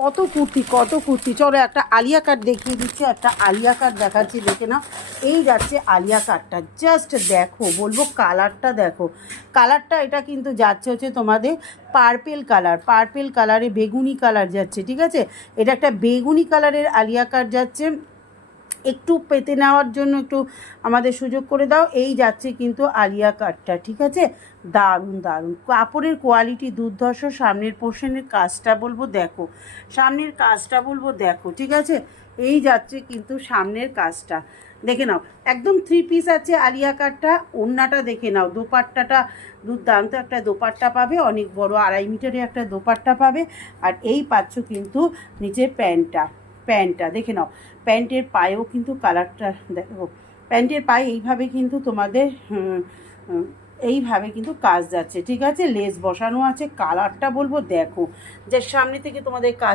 কত কুর্তি কত কুর্তি। চলো একটা আলিয়া কাট দেখিয়ে দিচ্ছি, একটা আলিয়া কাট দেখাচ্ছি, দেখে নাও। এই যাচ্ছে আলিয়া কাটটা, জাস্ট দেখো, বলবো কালারটা দেখো, কালারটা এটা কিন্তু যাচ্ছে হচ্ছে তোমাদের পার্পেল কালার, পার্পেল কালারে বেগুনি কালার যাচ্ছে, ঠিক আছে। এটা একটা বেগুনি কালারের আলিয়া কাট যাচ্ছে, একটু পেতে নেওয়ার জন্য একটু আমাদের সুযোগ করে দাও। এই যাচ্ছে কিন্তু আলিয়া কাটটা, ঠিক আছে। দারুণ দারুণ কাপড়ের কোয়ালিটি দুর্ধর্ষ। সামনের পোর্শনের কাজটা বলবো দেখো, সামনের কাজটা বলবো দেখো, ঠিক আছে। এই যাচ্ছে কিন্তু সামনের কাজটা, দেখে নাও, একদম 3 পিস আছে আলিয়া কাটটা। ওড়নাটা দেখে নাও, দোপাট্টাটা দুর্দান্ত একটা দোপাট্টা পাবে, অনেক বড় 2.5 মিটারের একটা দোপাট্টা পাবে। আর এই পাচ্ছ কিন্তু নিচের প্যান্টটা দেখে নাও। প্যান্টের পায়েও কিন্তু কালারটা দেখো, প্যান্টের পায়ে এইভাবে কিন্তু তোমাদের এইভাবে কিন্তু কাজ যাচ্ছে, ঠিক আছে। লেস বসানো আছে, কালারটা বলবো দেখো, যে সামনে থেকে তোমাদের কাজ